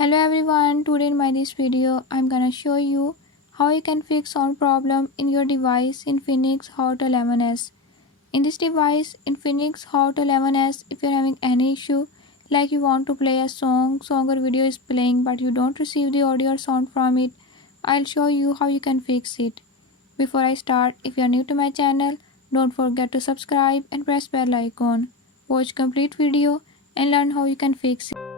Hello everyone, today in my this video I'm gonna show you how you can fix sound problem in your device Infinix Hot 11s. In this device Infinix Hot 11s, if you're having any issue like you want to play a song or video is playing but you don't receive the audio or sound from it, I'll show you how you can fix it. Before I start, if you're new to my channel, don't forget to subscribe and press bell icon. Watch complete video and learn how you can fix it.